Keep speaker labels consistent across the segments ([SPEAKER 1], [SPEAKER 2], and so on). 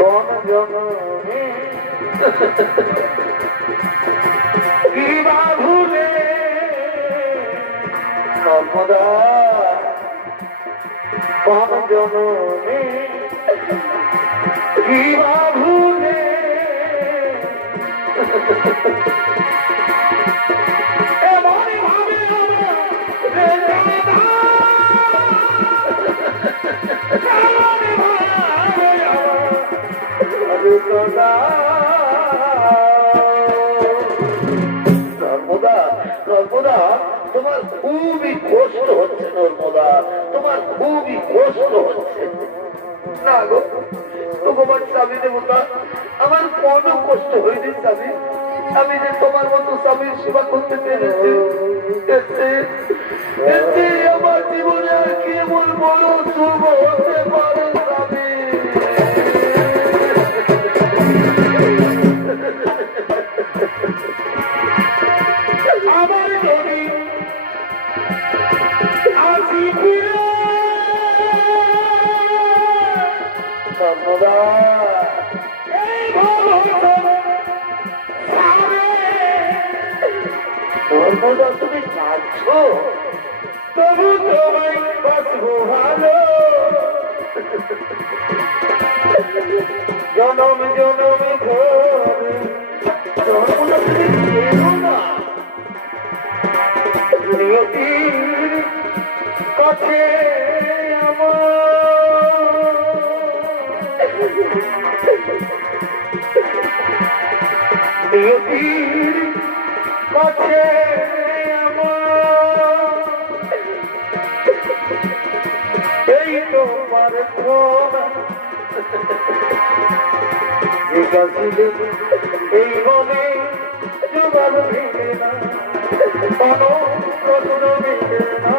[SPEAKER 1] কোন জনমে কিবা ভুলে নর্মদা কোন জনমে কিবা ভুলে ভাবে আমরা কোনো কষ্ট হয়নি স্বামী। আমি যে তোমার মতো স্বামীর সেবা করতে পেরেছি আমার জীবনে আর কি বড় শুভ হতে পারে? তুমি কাঁদছ? তবু তোমায় বাঁচবো ভালো। জনম জনম ধরে নিয়তির কাছে আমার। কাছে এই তোমার এই মনে জবাব ভেঙে না। কোনো কখনো ভেঙে না।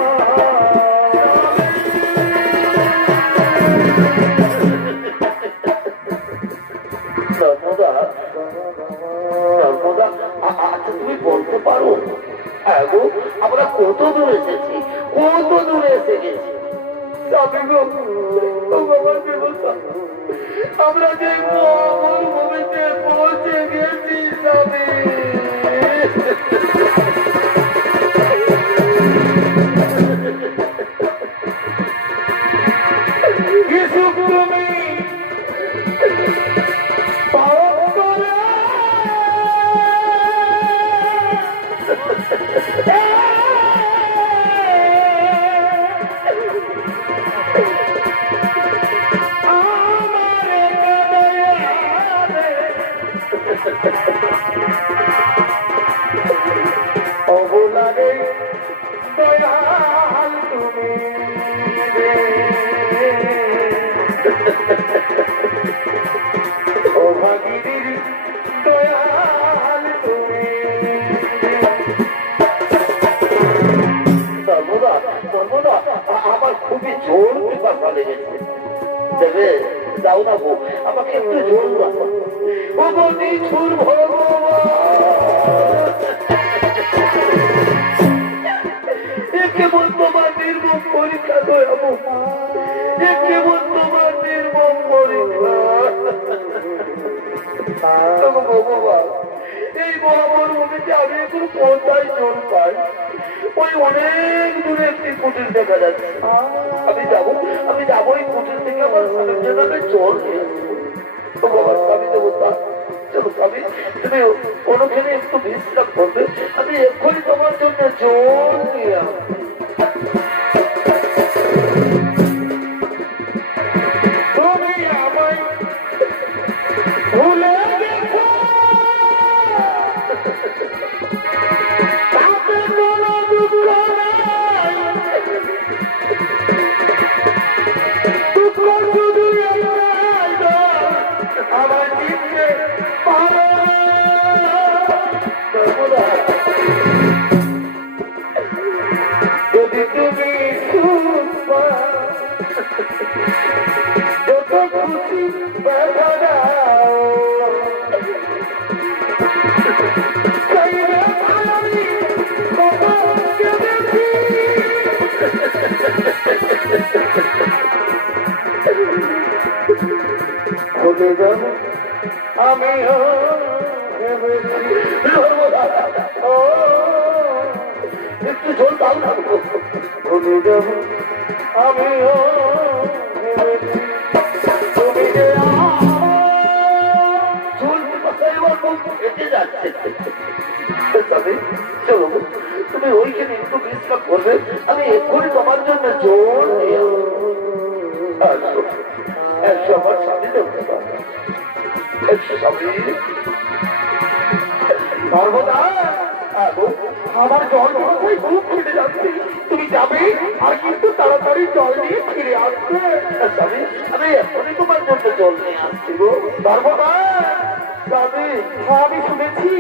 [SPEAKER 1] দূরে এসেছি কত দূরে এসে গেছি। আমরা যে মরুভূমিতে পৌঁছে গেছি স্বামী।
[SPEAKER 2] জোর পিপাসা লেগেছে দেবে, যাও না গো, আমাকে একটু জোর নিঠুর কেবল তোমার নির্মম পরীক্ষা দয়াবো কেবল তোমার নির্মম পরীক্ষা। ভগবান এই মহামরুভূমিতে আমি এখন কোথায় জল পাই? ওই অনেক দূরে একটি কুটির দেখা যাচ্ছে। আমি যাব, আমি যাব এই কুটির থেকে আমার স্বামীর জন্য আমি জল। বাবা, স্বামী দেবতা, চলো স্বামী, তুমি কোনোখানে একটু বিশ্রাম করবে। আমি এক্ষুনি তোমার জন্য জল নিয়ে যাব আমিও তুমি যে ওইখানে একটু আমি এক্ষুনি তোমার জন্য জোর একশো আমার স্বামী একশো স্বামী। সর্বদা আমার জল কোথায় খুব ফেটে যাচ্ছে। তুমি যাবে আর কিন্তু তাড়াতাড়ি জল নিয়ে ফিরে আসবে। স্বামী আমি এখনই তোমার জন্য জল নিয়ে আসছি গো। সর্বদা স্বামী হ্যাঁ, আমি শুনেছি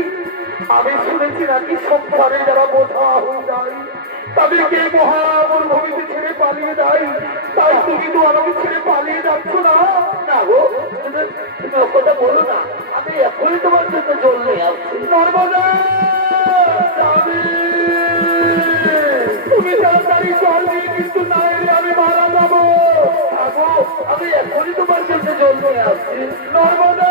[SPEAKER 2] আমি শুনেছি নাকি সংসারে যারা বোঝা হয়ে যায় তাদেরকে মহামর ভূমিতে ছেড়ে পালিয়ে দেয় তাই তুমি তো আমাকে ছেড়ে পালিয়ে যাচ্ছ না। না গো তুমি কথা বলো না। আমি এখনই তোমার জন্য জল নিয়ে আসছি। নর্মদা জল নিয়ে কিন্তু না এলে আমি মারা যাব। আমি এখনই তোমার কাছে জল করে আসছি। নর্মদা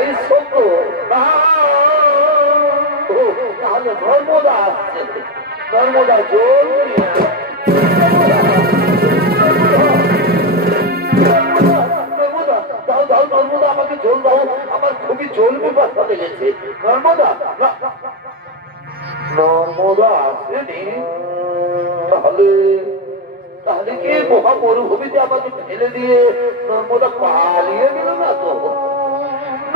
[SPEAKER 2] এই সত্য তাহলে ধর্মদা আসছে ধর্মদা জোর ধর্মদা আমাকে জোর আমার খুবই জোর বিপদ হতে গেছে নর্মদা আসেনি তাহলে তাহলে কি মহা মরুভূমিতে আমাকে ফেলে দিয়ে নর্মদা পালিয়ে দিল না তো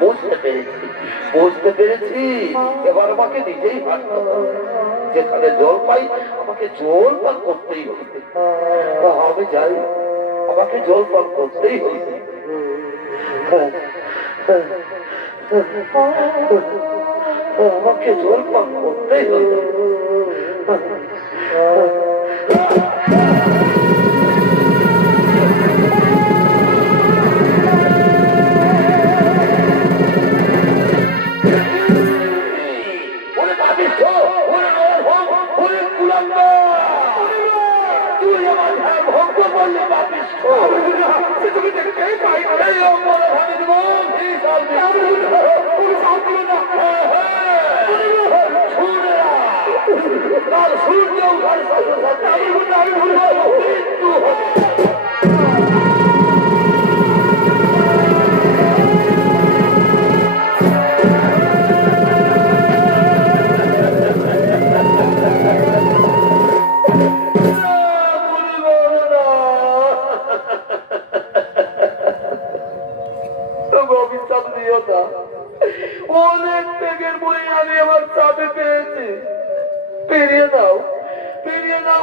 [SPEAKER 2] বুঝতে পেরেছি বুঝতে পেরেছি। এবার আমাকে নিজেই ভাবতে যেখানে জল পাই আমাকে জল পান করতেই আহ, আমি যাই আমাকে জল পান করতেই হবে। আমাকে জল পান করতেই হবে।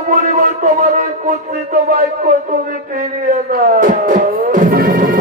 [SPEAKER 2] মরিবার তোমার কর্তৃত বাক্য তুমি ফিরিয়ে দাও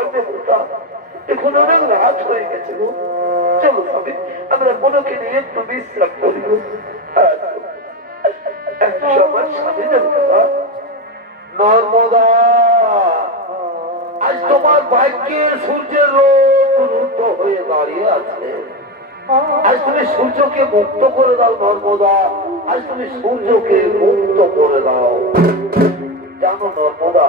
[SPEAKER 2] বাবা দেবতা এখন অনেক রাত হয়ে গেছে গো। চলো স্বামী আমরা মনকে নিয়ে একটু বিশ্রাম করি গো। আজ তোমার সূর্যের হয়ে দাঁড়িয়ে আজ তুমি সূর্যকে মুক্ত করে দাও, নর্মদা। আজ তুমি সূর্যকে মুক্ত করে দাও। জানো নর্মদা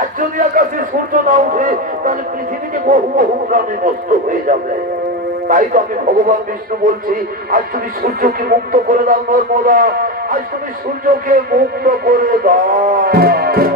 [SPEAKER 2] আজ যদি আকাশে সূর্য না উঠে তাহলে পৃথিবীতে বহু বহু প্রাণী নষ্ট হয়ে যাবে। তাই তো আমি ভগবান বিষ্ণু বলছি, আজ তুমি সূর্যকে মুক্ত করে দাও নর্মদা, আজ তুমি সূর্যকে মুক্ত করে দাও।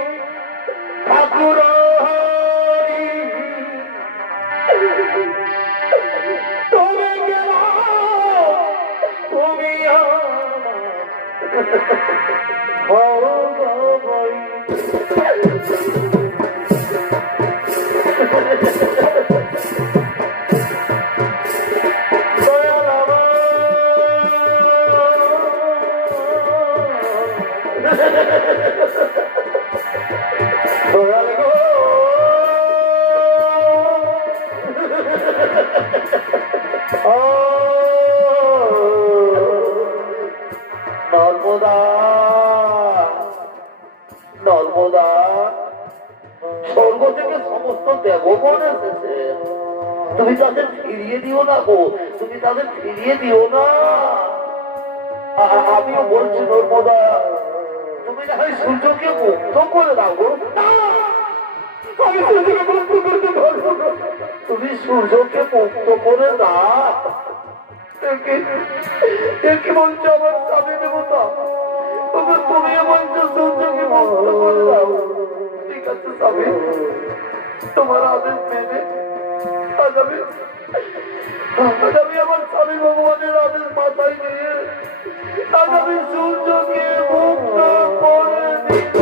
[SPEAKER 2] Thank you. তুমি সূর্যকে মুক্ত করে দাও। একই মঞ্চ আমার স্বামী দেবতা তুমি মঞ্চ সূর্যকে মুক্ত করে দাও। ঠিক আছে স্বামী, তোমার আদেশ মেনে আজ আমি আজ আমি আমার স্বামী ভগবানের আদেশ মাথায় নিয়ে আজ আমি সূর্যকে মুক্ত করে দিই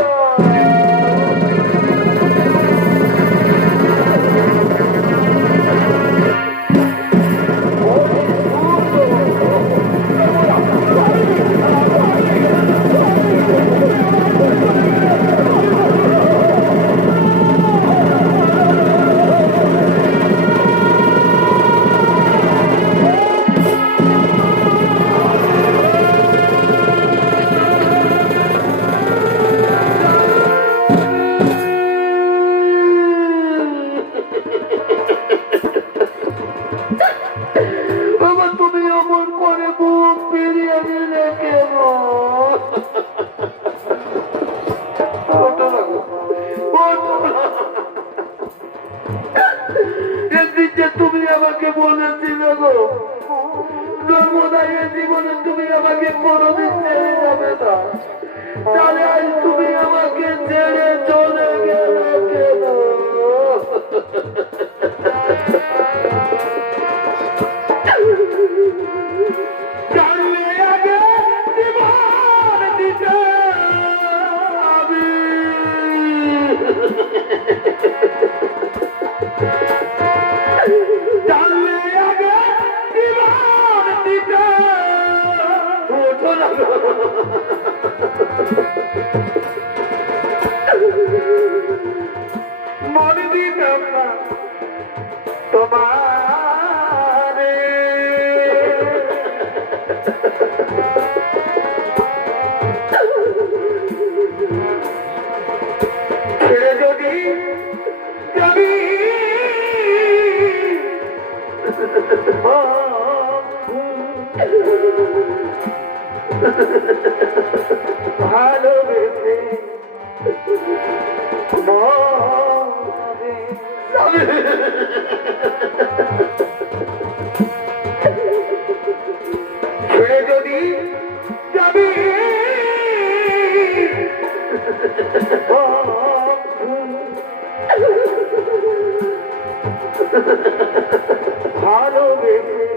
[SPEAKER 2] ভালোবেসে।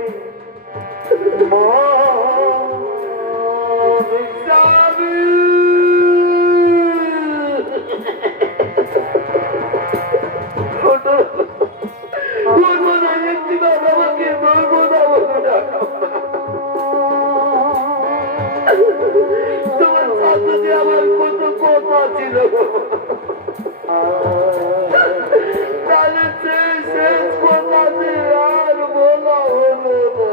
[SPEAKER 2] ছোট। আমাকে বলব না বলব না ছিল শেষ কথাতে আর বলা হলো না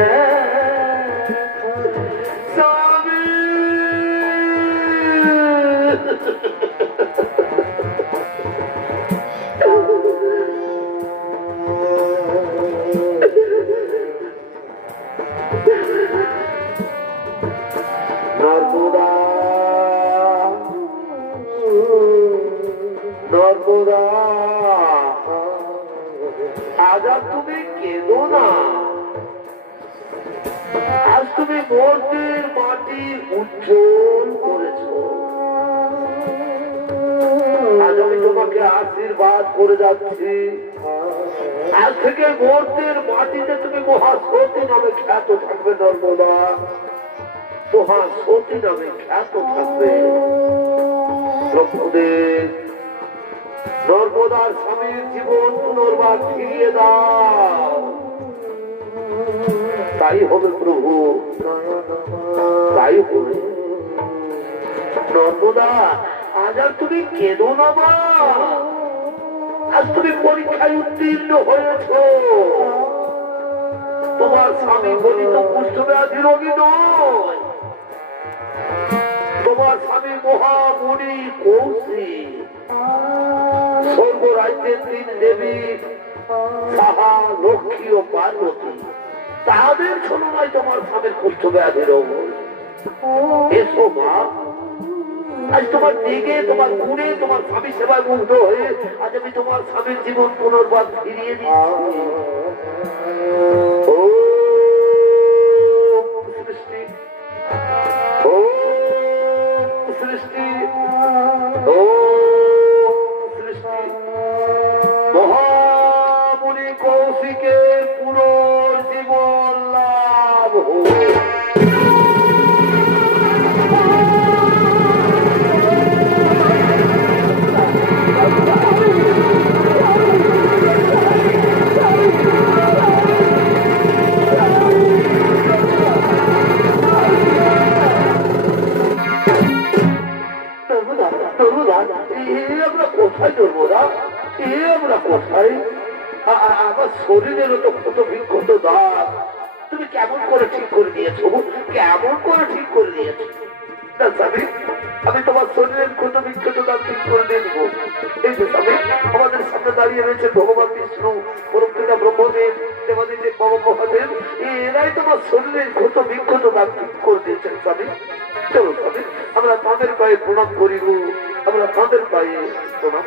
[SPEAKER 2] নর্মদা আজ থেকে মর্তের মাটিতে তুমি মহাসতী নামে খ্যাত থাকবে, নর্মদা। মহাসতী নামে খ্যাত থাকবে। ব্রহ্মদেব নর্মদার স্বামীর জীবন পুনর্বার ফিরিয়ে দাও। তাই হবে প্রভু, তাই হবে। নর্মদা, আজ আর তুমি কেঁদো না মা। আজ তুমি পরীক্ষায় উত্তীর্ণ হয়েছ। তোমার স্বামী গণিত কুষ্ঠব্যাধি রোগী নয়। তোমার স্বামী মহামুনি কৌশিক স্বর্গরাজ্যের তিন দেবী, সাহা, লক্ষ্মী ও পার্বতী। তাদের ছলনায় তোমার স্বামীর কুষ্ঠ ব্যাধি রোগ। এসো মা আজ তোমার দিকে, তোমার গুণে, তোমার স্বামী সেবায় মুগ্ধ হয়ে আজ আমি তোমার স্বামীর জীবন পুনর্বার ফিরিয়ে দিচ্ছি। সৃষ্টি। ও সৃষ্টি। আমরা কোথায় নর্মদা? এ আমরা কোথায়? আমার শরীরেরও তো কত বিক্ষত দাগ। তুমি কেমন করে ঠিক করে দিয়েছ কেমন করে ঠিক করে দিয়েছ আমি তোমার শরীরের ক্ষত বিক্ষত ঠিক করে এই যে স্বামী, আমাদের সামনে দাঁড়িয়ে রয়েছে ভগবান বিষ্ণু, পরমপিতা ব্রহ্মদেব মহাদেব। এরাই তোমার শরীরের ক্ষত বিক্ষত ঠিক করে দিয়েছেন, স্বামী। চলো স্বামী, আমরা তাদের পায়ে প্রণাম করিব। আমরা তাদের পায়ে প্রণাম।